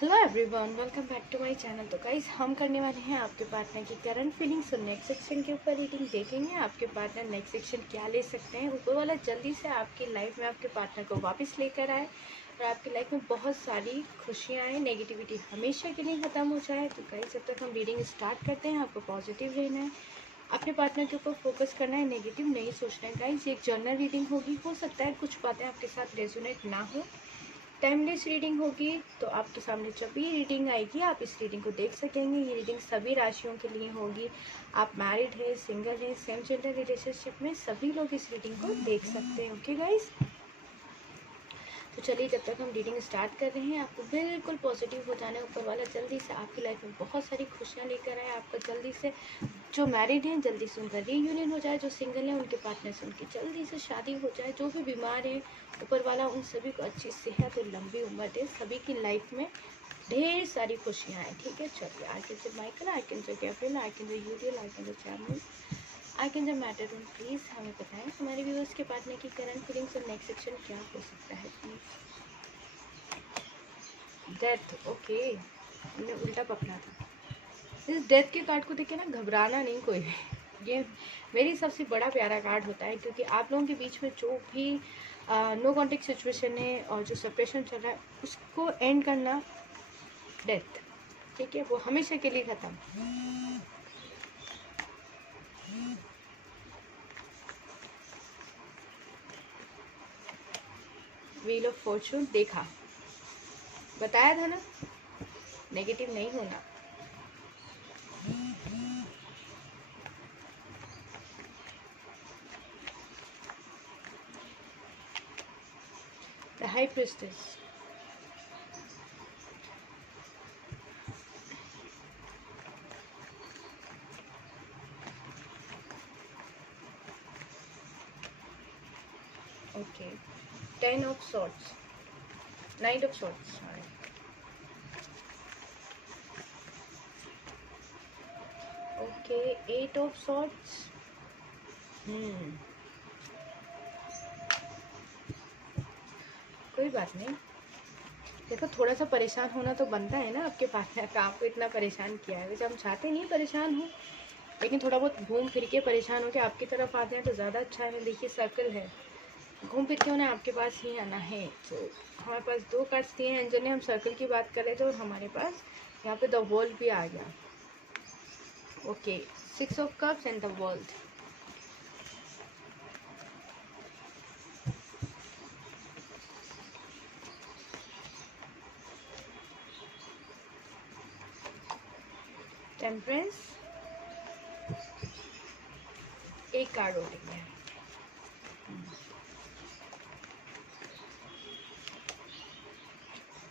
Hello everyone, welcome back to my channel. तो guys, हम करने वाले हैं आपके पार्टनर की करंट फीलिंग्स और नेक्स्ट सेक्शन के ऊपर रीडिंग देखेंगे। आपके पार्टनर नेक्स्ट सेक्शन क्या ले सकते हैं, ऊपर वाला जल्दी से आपकी लाइफ में आपके पार्टनर को वापस लेकर आए और आपकी लाइफ में बहुत सारी खुशियाँ आए, नेगेटिविटी हमेशा के लिए ख़त्म हो जाए। तो गाइस, जब तक हम रीडिंग स्टार्ट करते हैं, आपको पॉजिटिव रहना है, अपने पार्टनर के ऊपर फोकस करना है, नेगेटिव नहीं सोचना है। गाइस, ये एक जर्नल रीडिंग होगी, हो सकता है कुछ बातें आपके साथ रेजोनेट ना हो, टाइमलेस रीडिंग होगी। तो आपके सामने जब भी रीडिंग आएगी आप इस रीडिंग को देख सकेंगे। ये रीडिंग सभी राशियों के लिए होगी। आप मैरिड है, सिंगल है, सेम जेंडर रिलेशनशिप में, सभी लोग इस रीडिंग को देख सकते हैं। ओके गाइस, तो चलिए, जब तक हम रीडिंग स्टार्ट कर रहे हैं, आपको बिल्कुल पॉजिटिव हो जाना है। ऊपर वाला जल्दी से आपकी लाइफ में बहुत सारी खुशियाँ लेकर आए। आपका जल्दी से, जो मैरिड हैं जल्दी से उनका रीयूनियन हो जाए, जो सिंगल हैं उनके पार्टनर से उनकी जल्दी से शादी हो जाए, जो भी बीमार हैं ऊपर वाला उन सभी को अच्छी सेहत और लंबी उम्र दे, सभी की लाइफ में ढेर सारी खुशियाँ आए। ठीक है, चलिए। I can say Michael, I can say Gabriel, I can say Uriel, I can say channel, I can say Metatron. Please हमें बताएं हमारे व्यूअर्स के पार्टनर की करंट फीलिंग्स और नेक्स्ट सेक्शन क्या हो सकता है प्लीज़। डेथ, ओके, हमने उल्टा पकड़ा था। इस डेथ के कार्ड को देख के ना घबराना नहीं कोई भी। ये मेरी सबसे बड़ा प्यारा कार्ड होता है, क्योंकि आप लोगों के बीच में जो भी नो कॉन्टेक्ट सिचुएशन है और जो सेपरेशन चल रहा है उसको एंड करना, डेथ, ठीक है, वो हमेशा के लिए ख़त्म। व्हील ऑफ फॉर्चून देखा, बताया था ना, नेगेटिव नहीं होना। The high priestess, okay, 10 of swords, 9 of swords, sorry, okay, 8 of swords. कोई बात नहीं, देखो थोड़ा सा परेशान होना तो बनता है ना आपके पार्टनर का, आपको इतना परेशान किया है। वैसे हम चाहते नहीं परेशान हो, लेकिन थोड़ा बहुत घूम फिर के परेशान हो के आपकी तरफ आते हैं तो ज़्यादा अच्छा है। देखिए सर्कल है, घूम फिर के उन्हें आपके पास ही आना है। तो हमारे पास 2 कार्ड्स दिए हैं, जिन्हें हम सर्कल की बात कर रहे थे, और हमारे पास यहाँ पे द वर्ल्ड भी आ गया। Okay, 6 of cups and the world. Temperance, एक कार्ड हो गया है।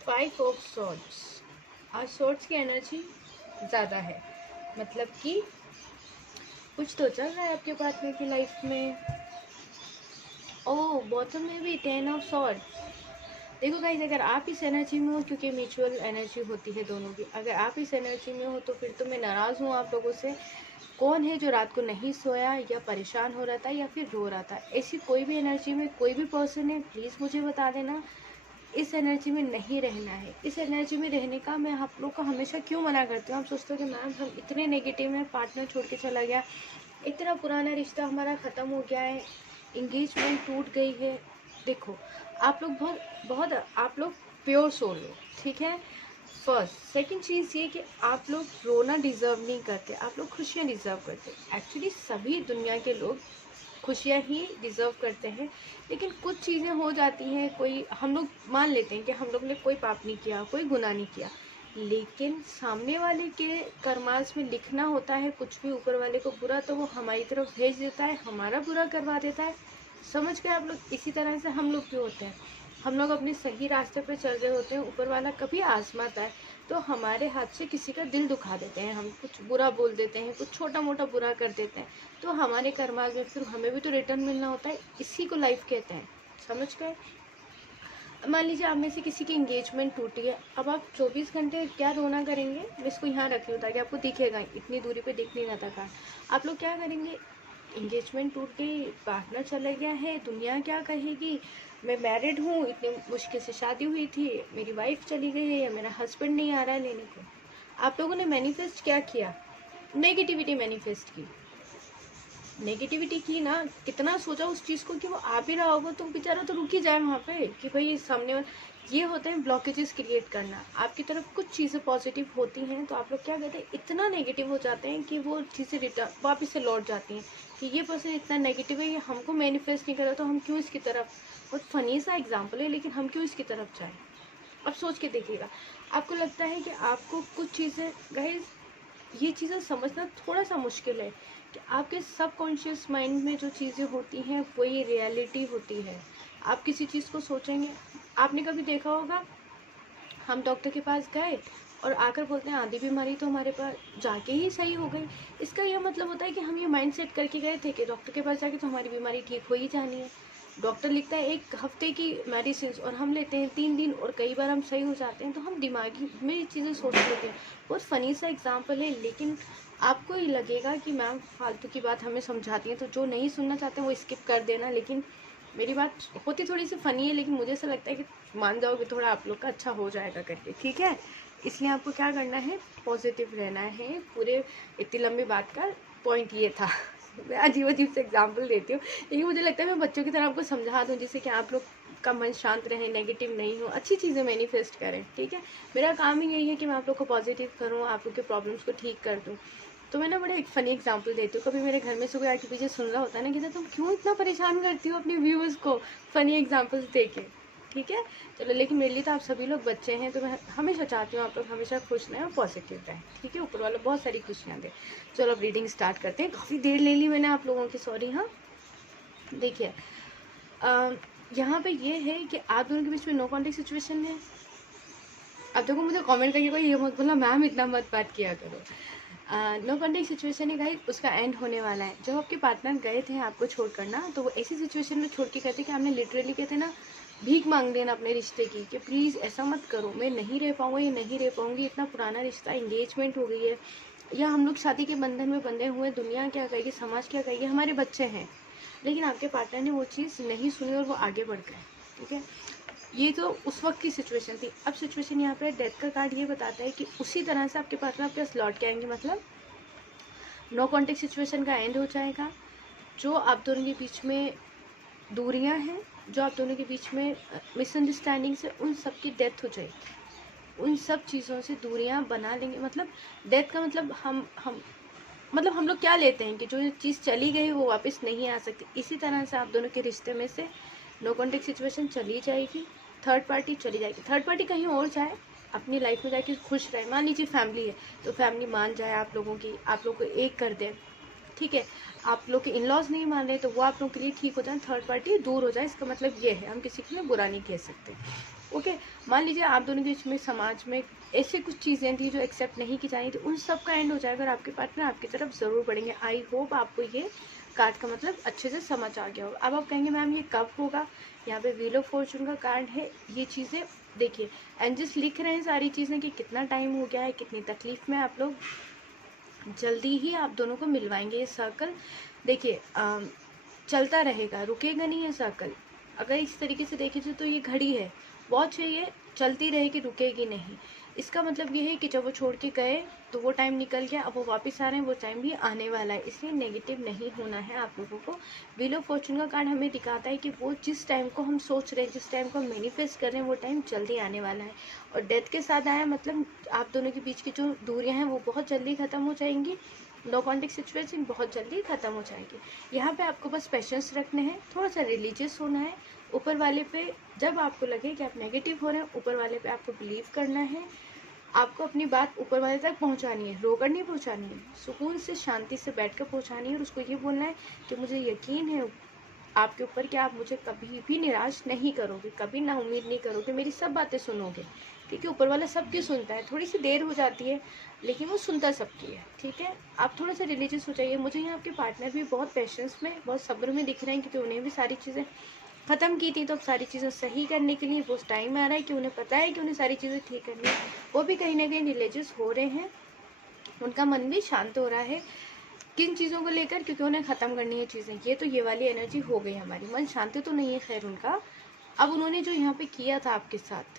5 ऑफ सॉर्ड्स। आज सॉर्ड्स की एनर्जी ज़्यादा है, मतलब कि कुछ तो चल रहा है आपके पार्टनर की लाइफ में। ओह, बॉटम में भी 10 ऑफ सॉर्ड्स। देखो गाइस, अगर आप इस एनर्जी में हो, क्योंकि म्यूचुअल एनर्जी होती है दोनों की, अगर आप इस एनर्जी में हो तो फिर तो मैं नाराज़ हूँ आप लोगों से। कौन है जो रात को नहीं सोया या परेशान हो रहा था या फिर रो रहा था? ऐसी कोई भी एनर्जी में कोई भी पर्सन है, प्लीज़ मुझे बता देना। इस एनर्जी में नहीं रहना है। इस एनर्जी में रहने का मैं आप लोग को हमेशा क्यों मना करती हूँ? आप सोचते हो कि मैम हम इतने नेगेटिव हैं, पार्टनर छोड़ के चला गया, इतना पुराना रिश्ता हमारा ख़त्म हो गया है, इंगेजमेंट टूट गई है। देखो, आप लोग बहुत बहुत आप लोग प्योर सोल हो, ठीक है, फर्स्ट। सेकंड चीज़ ये कि आप लोग रोना डिज़र्व नहीं करते, आप लोग खुशियाँ डिज़र्व करते। एक्चुअली सभी दुनिया के लोग खुशियाँ ही डिज़र्व करते हैं, लेकिन कुछ चीज़ें हो जाती हैं, कोई हम लोग मान लेते हैं कि हम लोग ने कोई पाप नहीं किया, कोई गुनाह नहीं किया, लेकिन सामने वाले के कर्मास में लिखना होता है कुछ भी ऊपर वाले को बुरा, तो वो हमारी तरफ भेज देता है, हमारा बुरा करवा देता है। समझ गए आप लोग? इसी तरह से हम लोग भी होते हैं, हम लोग अपने सही रास्ते पर चल रहे होते हैं, ऊपर वाला कभी आजमाता है तो हमारे हाथ से किसी का दिल दुखा देते हैं, हम कुछ बुरा बोल देते हैं, कुछ छोटा मोटा बुरा कर देते हैं, तो हमारे कर्मा में फिर हमें भी तो रिटर्न मिलना होता है। इसी को लाइफ कहते हैं, समझ गए? मान लीजिए आप में से किसी की इंगेजमेंट टूटी है, अब आप 24 घंटे क्या रोना करेंगे? मैं इसको यहाँ रख रही हूँ ताकि आपको दिखेगा, इतनी दूरी पे दिख नहीं रहा था कार्ड। आप लोग क्या करेंगे? इंगेजमेंट टूट गई, पार्टनर चला गया है, दुनिया क्या कहेगी, मैं मैरिड हूँ, इतनी मुश्किल से शादी हुई थी, मेरी वाइफ चली गई है या मेरा हस्बैंड नहीं आ रहा है लेने को। आप लोगों ने मैनिफेस्ट क्या किया? नेगेटिविटी मैनिफेस्ट की। नेगेटिविटी की ना, कितना सोचा उस चीज़ को कि वो आ भी रहा होगा तो बेचारा तो रुक ही जाए वहाँ पे कि भाई सामने वाला। ये होता है ब्लॉकेजेस क्रिएट करना। आपकी तरफ कुछ चीज़ें पॉजिटिव होती हैं तो आप लोग क्या कहते हैं, इतना नेगेटिव हो जाते हैं कि वो चीज़ें रिटर्न वापस से लौट जाती हैं कि ये पर्सन इतना नेगेटिव है, ये हमको मैनिफेस्ट नहीं करा तो हम क्यों इसकी तरफ। बहुत फनी सा एग्जाम्पल है लेकिन हम क्यों इसकी तरफ जाए। अब सोच के देखिएगा, आपको लगता है कि आपको कुछ चीज़ें, गाइज ये चीज़ें समझना थोड़ा सा मुश्किल है कि आपके सबकॉन्शियस माइंड में जो चीज़ें होती हैं वही रियलिटी होती है। आप किसी चीज़ को सोचेंगे, आपने कभी देखा होगा हम डॉक्टर के पास गए और आकर बोलते हैं आधी बीमारी तो हमारे पास जाके ही सही हो गई। इसका यह मतलब होता है कि हम ये माइंड सेट करके गए थे कि डॉक्टर के पास जाके तो हमारी बीमारी ठीक हो ही जानी है। डॉक्टर लिखता है 1 हफ्ते की मेडिसिन और हम लेते हैं 3 दिन और कई बार हम सही हो जाते हैं। तो हम दिमागी में ये चीज़ें सोच लेते हैं। बहुत फ़नी सा एग्जाम्पल है लेकिन आपको ये लगेगा कि मैम फालतू की बात हमें समझाती हैं, तो जो नहीं सुनना चाहते हैं वो स्किप कर देना। लेकिन मेरी बात होती थोड़ी सी फ़नी है लेकिन मुझे ऐसा लगता है कि मान जाओगे थोड़ा आप लोग का अच्छा हो जाएगा करके, ठीक है। इसलिए आपको क्या करना है, पॉजिटिव रहना है। पूरे इतनी लंबी बात का पॉइंट ये था। मैं अजीब अजीब से एग्जाम्पल देती हूँ लेकिन मुझे लगता है मैं बच्चों की तरह आपको समझा दूँ जिससे कि आप लोग का मन शांत रहे, नेगेटिव नहीं हो, अच्छी चीज़ें मैनिफेस्ट करें, ठीक है। मेरा काम ही यही है कि मैं आप लोग को पॉजिटिव करूँ, आप लोग के प्रॉब्लम्स को ठीक कर दूँ। तो मैं ना बड़े एक फ़नी एग्जांपल देती हूँ। कभी मेरे घर में से कोई आके पीछे सुन रहा होता है ना, कहता तुम क्यों इतना परेशान करती हो अपने व्यूअर्स को फ़नी एग्जांपल्स दे के, ठीक है। चलो, लेकिन मेरे लिए तो आप सभी लोग बच्चे हैं तो मैं हमेशा चाहती हूँ आप लोग हमेशा खुश रहें और पॉजिटिव रहें, ठीक है। ऊपर वाला बहुत सारी खुशियाँ दे। चलो अब रीडिंग स्टार्ट करते हैं। काफ़ी देर ले ली मैंने आप लोगों की, सॉरी। हाँ, देखिए यहाँ पे ये है कि आप दोनों के बीच में नो कॉन्टेक्ट सिचुएशन है। अब देखो, मुझे कमेंट करके कोई ये मत बोलना मैम इतना मत बात किया करो। नो कॉन्टेक्ट सिचुएशन है गाइस, उसका एंड होने वाला है। जब आपके पार्टनर गए थे आपको छोड़ कर ना, तो वो ऐसी सिचुएशन में छोड़ के कहते कि आपने लिटरली कहते ना भीख मांग देना अपने रिश्ते की कि प्लीज़ ऐसा मत करो, मैं नहीं रह पाऊँगा, ये नहीं रह पाऊँगी, इतना पुराना रिश्ता, एंगेजमेंट हो गई है या हम लोग शादी के बंधन में बंधे हुए, दुनिया क्या कहेगी, समाज क्या कहेगी, हमारे बच्चे हैं। लेकिन आपके पार्टनर ने वो चीज़ नहीं सुनी और वो आगे बढ़ गए, ठीक है। ये तो उस वक्त की सिचुएशन थी। अब सिचुएशन यहाँ पर डेथ का कार्ड ये बताता है कि उसी तरह से आपके पार्टनर आपके पास लौट के आएंगे। मतलब नो कॉन्टेक्ट सिचुएशन का एंड हो जाएगा। जो आप दोनों के बीच में दूरियां हैं, जो आप दोनों के बीच में मिसअंडरस्टैंडिंग्स है, उन सब की डेथ हो जाएगी। उन सब चीज़ों से दूरियां बना लेंगे। मतलब डेथ का मतलब हम लोग क्या लेते हैं कि जो चीज़ चली गई वो वापस नहीं आ सकती। इसी तरह से आप दोनों के रिश्ते में से नो कॉन्टेक्ट सिचुएशन चली जाएगी, थर्ड पार्टी चली जाएगी। थर्ड पार्टी कहीं और जाए, अपनी लाइफ में जाके खुश रहे। मान लीजिए फैमिली है तो फैमिली मान जाए आप लोगों की, आप लोग को एक कर दे, ठीक है। आप लोग के इन लॉज नहीं मान रहे तो वो आप लोगों के लिए ठीक हो जाए, थर्ड पार्टी दूर हो जाए। इसका मतलब ये है, हम किसी के लिए बुरा नहीं कह सकते, ओके। मान लीजिए आप दोनों के बीच में समाज में ऐसे कुछ चीज़ें थी जो एक्सेप्ट नहीं की जानी थी, उन सब का एंड हो जाएगा और आपके पार्टनर आपकी तरफ ज़रूर बढ़ेंगे। आई होप आपको ये कार्ड का मतलब अच्छे से समझ आ गया होगा। अब आप कहेंगे मैम ये कब होगा? यहाँ पे व्हील ऑफ फॉर्चून का कार्ड है। ये चीज़ें देखिए, एंजल्स लिख रहे हैं सारी चीज़ें कि कितना टाइम हो गया है, कितनी तकलीफ़ में आप लोग, जल्दी ही आप दोनों को मिलवाएंगे। ये सर्कल देखिए चलता रहेगा, रुकेगा नहीं ये सर्कल। अगर इस तरीके से देखे तो ये घड़ी है, वॉच है, ये चलती रहेगी, रुकेगी नहीं। इसका मतलब ये है कि जब वो छोड़ के गए तो वो टाइम निकल गया, अब वो वापस आ रहे हैं, वो टाइम भी आने वाला है। इसलिए नेगेटिव नहीं होना है आप लोगों को। व्हील ऑफ फॉर्चून का कार्ड हमें दिखाता है कि वो जिस टाइम को हम सोच रहे हैं, जिस टाइम को हम मैनिफेस्ट कर रहे हैं, वो टाइम जल्दी आने वाला है। और डेथ के साथ आया मतलब आप दोनों के बीच की जो दूरियां हैं वो बहुत जल्दी ख़त्म हो जाएंगी। नो कॉन्टेक्ट सिचुएशन बहुत जल्दी ख़त्म हो जाएगी। यहाँ पे आपको बस पेशेंस रखने हैं, थोड़ा सा रिलीजियस होना है। ऊपर वाले पे जब आपको लगे कि आप नेगेटिव हो रहे हैं, ऊपर वाले पे आपको बिलीव करना है। आपको अपनी बात ऊपर वाले तक पहुंचानी है, रोकर नहीं पहुंचानी है, सुकून से शांति से बैठकर पहुंचानी है। और उसको ये बोलना है कि मुझे यकीन है आपके ऊपर कि आप मुझे कभी भी निराश नहीं करोगे, कभी ना उम्मीद नहीं करोगे, मेरी सब बातें सुनोगे, ठीक है। ऊपर वाला सबकी सुनता है, थोड़ी सी देर हो जाती है लेकिन वो सुनता सबकी है, ठीक है। आप थोड़ा सा रिलीजियस हो जाइए। मुझे यहाँ आपके पार्टनर भी बहुत पेशेंस में, बहुत सब्र में दिख रहे हैं क्योंकि उन्हें भी सारी चीज़ें ख़त्म की थी, तो अब सारी चीज़ें सही करने के लिए वो टाइम आ रहा है कि उन्हें पता है कि उन्हें सारी चीज़ें ठीक करनी है। वो भी कहीं ना कहीं रिलीजियस हो रहे हैं, उनका मन भी शांत हो रहा है किन चीज़ों को लेकर, क्योंकि उन्हें ख़त्म करनी है चीज़ें। ये तो ये वाली एनर्जी हो गई हमारी। मन शांति तो नहीं है खैर उनका, अब उन्होंने जो यहाँ पे किया था आपके साथ,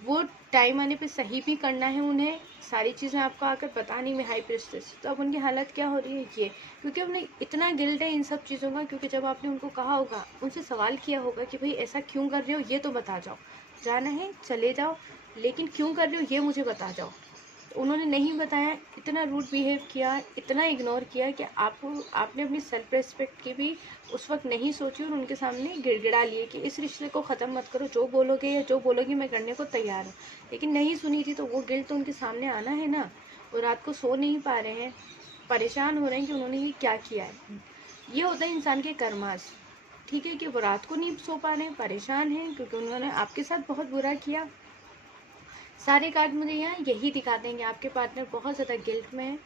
वो टाइम आने पे सही भी करना है उन्हें, सारी चीज़ें आपको आकर बतानी में हाई प्रेस्टेज। तो अब उनकी हालत क्या हो रही है ये, क्योंकि उन्हें इतना गिल्ट है इन सब चीज़ों का, क्योंकि जब आपने उनको कहा होगा, उनसे सवाल किया होगा कि भाई ऐसा क्यों कर रहे हो, ये तो बता जाओ, जाना है चले जाओ, लेकिन क्यों कर रहे हो ये मुझे बता जाओ। उन्होंने नहीं बताया, इतना रूड बिहेव किया, इतना इग्नोर किया कि आपने अपनी सेल्फ रिस्पेक्ट की भी उस वक्त नहीं सोची और उनके सामने गिड़गिड़ा लिए कि इस रिश्ते को ख़त्म मत करो, जो बोलोगे या जो बोलोगी मैं करने को तैयार हूँ। लेकिन नहीं सुनी थी, तो वो गिल्ट तो उनके सामने आना है ना। वो रात को सो नहीं पा रहे हैं, परेशान हो रहे हैं कि उन्होंने ये क्या किया है। ये होता है इंसान के कर्मास, ठीक है, कि वो रात को नहीं सो पा रहे हैं, परेशान हैं क्योंकि उन्होंने आपके साथ बहुत बुरा किया। सारे कार्ड मुझे यहाँ यही दिखाते हैं कि आपके पार्टनर बहुत ज़्यादा गिल्ट में है,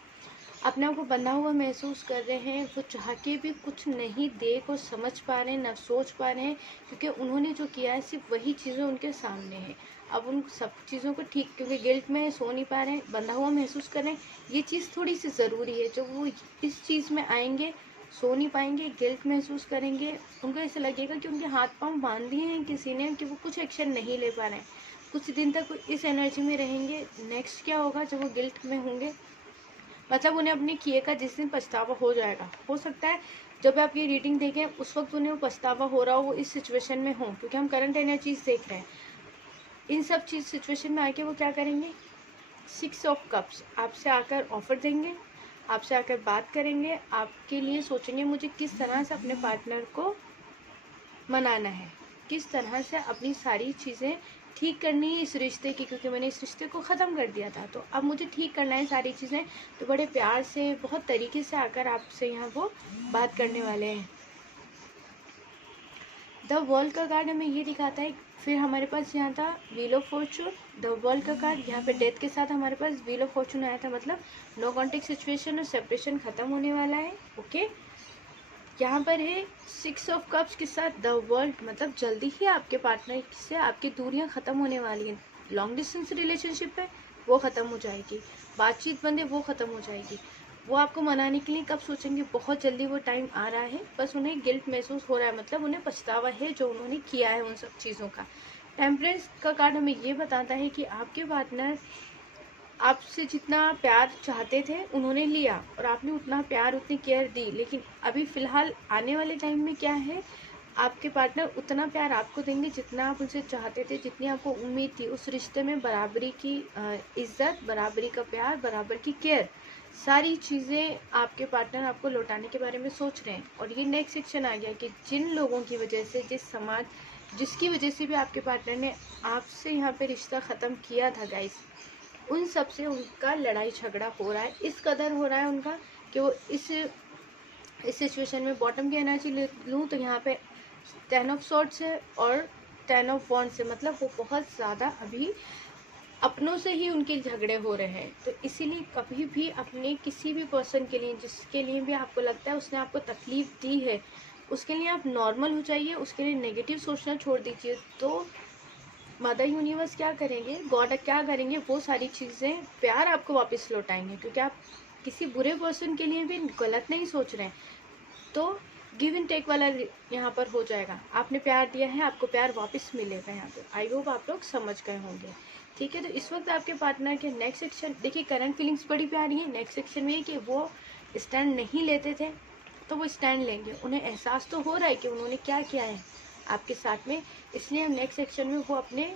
अपने आप को बंधा हुआ महसूस कर रहे हैं, वो चाह के भी कुछ नहीं देख और समझ पा रहे हैं, ना सोच पा रहे हैं, क्योंकि उन्होंने जो किया है सिर्फ वही चीज़ें उनके सामने हैं। अब उन सब चीज़ों को ठीक, क्योंकि गिल्ट में सो नहीं पा रहे हैं, बंधा हुआ महसूस कर रहे हैं, ये चीज़ थोड़ी सी ज़रूरी है। जब वो इस चीज़ में आएंगे, सो नहीं पाएंगे, गिल्ट महसूस करेंगे, उनको ऐसा लगेगा कि उनके हाथ पाँव बांध दिए हैं किसी ने, कि वो कुछ एक्शन नहीं ले पा रहे हैं। कुछ दिन तक इस एनर्जी में रहेंगे। नेक्स्ट क्या होगा जब वो गिल्ट में होंगे, मतलब उन्हें अपने किए का जिस दिन पछतावा हो जाएगा, हो सकता है जब आप ये रीडिंग देखें उस वक्त उन्हें वो पछतावा हो रहा हो, वो इस सिचुएशन में हो, क्योंकि हम करंट एनर्जीज देख रहे हैं। इन सब चीज़ सिचुएशन में आके वो क्या करेंगे, 6 ऑफ कप्स आपसे आकर ऑफर देंगे, आपसे आकर बात करेंगे, आपके लिए सोचेंगे मुझे किस तरह से अपने पार्टनर को मनाना है, किस तरह से अपनी सारी चीज़ें ठीक करनी है इस रिश्ते की, क्योंकि मैंने इस रिश्ते को ख़त्म कर दिया था, तो अब मुझे ठीक करना है सारी चीज़ें। तो बड़े प्यार से, बहुत तरीके से आकर आपसे यहाँ वो बात करने वाले हैं। द वर्ल्ड का कार्ड हमें ये दिखाता है। फिर हमारे पास यहाँ था wheel of Fortune, the world का कार्ड, यहाँ पे डेथ के साथ हमारे पास व्हील ऑफ फॉर्चून आया था, मतलब नो कॉन्टेक्ट सिचुएशन और सेपरेशन ख़त्म होने वाला है। ओके, यहाँ पर है 6 ऑफ कप्स के साथ द वर्ल्ड, मतलब जल्दी ही आपके पार्टनर से आपकी दूरियां ख़त्म होने वाली हैं। लॉन्ग डिस्टेंस रिलेशनशिप है वो ख़त्म हो जाएगी, बातचीत बंद है वो ख़त्म हो जाएगी। वो आपको मनाने के लिए कब सोचेंगे, बहुत जल्दी वो टाइम आ रहा है, बस उन्हें गिल्ट महसूस हो रहा है, मतलब उन्हें पछतावा है जो उन्होंने किया है उन सब चीज़ों का। टेम्परेंस का कार्ड हमें ये बताता है कि आपके पार्टनर आपसे जितना प्यार चाहते थे उन्होंने लिया, और आपने उतना प्यार उतनी केयर दी, लेकिन अभी फ़िलहाल आने वाले टाइम में क्या है, आपके पार्टनर उतना प्यार आपको देंगे जितना आप उनसे चाहते थे, जितनी आपको उम्मीद थी। उस रिश्ते में बराबरी की इज्जत, बराबरी का प्यार, बराबर की केयर, सारी चीज़ें आपके पार्टनर आपको लौटाने के बारे में सोच रहे हैं। और ये नेक्स्ट सेक्शन आ गया कि जिन लोगों की वजह से, जिस समाज, जिसकी वजह से भी आपके पार्टनर ने आपसे यहाँ पे रिश्ता ख़त्म किया था गाइस, उन सब से उनका लड़ाई झगड़ा हो रहा है, इस कदर हो रहा है उनका कि वो इस सिचुएशन में बॉटम की एनर्जी लूँ तो यहाँ पे 10 ऑफ सॉर्ड्स है और 10 ऑफ वॉन्ड्स है, मतलब वो बहुत ज़्यादा अभी अपनों से ही उनके झगड़े हो रहे हैं। तो इसीलिए कभी भी अपने किसी भी पर्सन के लिए, जिसके लिए भी आपको लगता है उसने आपको तकलीफ़ दी है, उसके लिए आप नॉर्मल हो जाइए, उसके लिए नेगेटिव सोचना छोड़ दीजिए। तो मदर यूनिवर्स क्या करेंगे, गॉड क्या करेंगे, वो सारी चीज़ें प्यार आपको वापस लौटाएंगे, क्योंकि आप किसी बुरे पर्सन के लिए भी गलत नहीं सोच रहे हैं। तो गिव एंड टेक वाला यहाँ पर हो जाएगा, आपने प्यार दिया है, आपको प्यार वापस मिलेगा यहाँ पे। आई होप आप लोग समझ गए होंगे, ठीक है। तो इस वक्त आपके पार्टनर के नेक्स्ट सेक्शन देखिए, करंट फीलिंग्स बड़ी प्यारी है। नेक्स्ट सेक्शन में कि वो स्टैंड नहीं लेते थे तो वो स्टैंड लेंगे, उन्हें एहसास तो हो रहा है कि उन्होंने क्या किया है आपके साथ में, इसलिए हम नेक्स्ट सेक्शन में वो अपने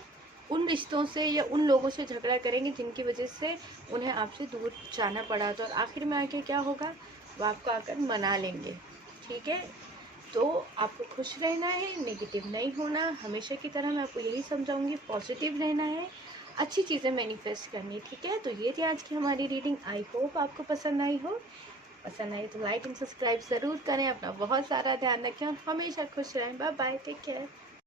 उन रिश्तों से या उन लोगों से झगड़ा करेंगे जिनकी वजह से उन्हें आपसे दूर जाना पड़ा था, और आखिर में आके क्या होगा, वो आपको आकर मना लेंगे, ठीक है। तो आपको खुश रहना है, नेगेटिव नहीं होना, हमेशा की तरह मैं आपको यही समझाऊंगी, पॉजिटिव रहना है, अच्छी चीज़ें मैनिफेस्ट करनी, ठीक है। तो ये थी आज की हमारी रीडिंग, आई होप आपको पसंद आई हो। पसंद आई तो लाइक एंड सब्सक्राइब ज़रूर करें, अपना बहुत सारा ध्यान रखें और हमेशा खुश रहें। Bye bye, take care.